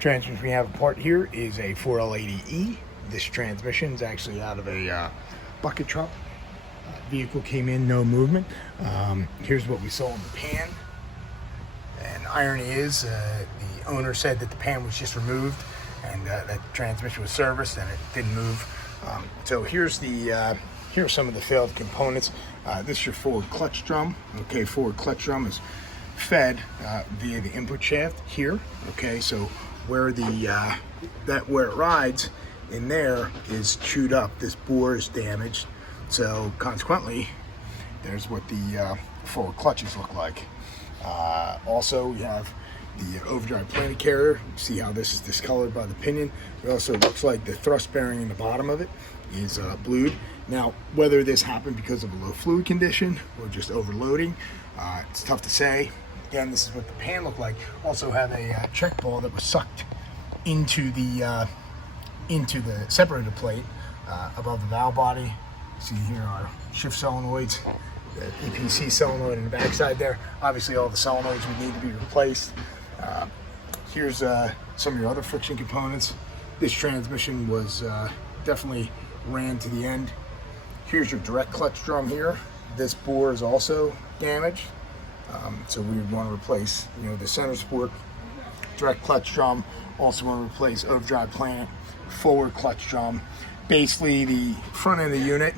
Transmission we have apart here is a 4L80E. This transmission is actually out of a bucket truck. Vehicle came in, no movement. Here's what we saw in the pan. And irony is, the owner said that the pan was just removed and that transmission was serviced and it didn't move. So here's some of the failed components. This is your forward clutch drum. Okay, forward clutch drum is fed via the input shaft here. Okay, so where where it rides in there is chewed up. This bore is damaged. So consequently, there's what the forward clutches look like. Also, we have the overdrive planet carrier. See how this is discolored by the pinion. It also looks like the thrust bearing in the bottom of it is blued. Now, whether this happened because of a low fluid condition or just overloading, it's tough to say. Again, this is what the pan looked like. Also have a check ball that was sucked into the separator plate above the valve body. See here are shift solenoids, the EPC solenoid in the backside there. Obviously all the solenoids would need to be replaced. Here's some of your other friction components. This transmission was definitely ran to the end. Here's your direct clutch drum here. This bore is also damaged. So we would want to replace, the center support, direct clutch drum. Also want to replace overdrive planet, forward clutch drum. Basically the front end of the unit,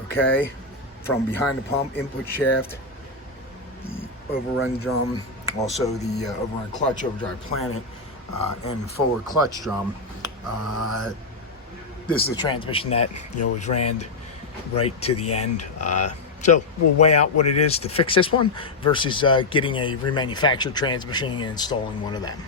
okay, from behind the pump, input shaft, the overrun drum, also the overrun clutch, overdrive planet, and forward clutch drum. This is the transmission that was ran right to the end. So we'll weigh out what it is to fix this one versus getting a remanufactured transmission and installing one of them.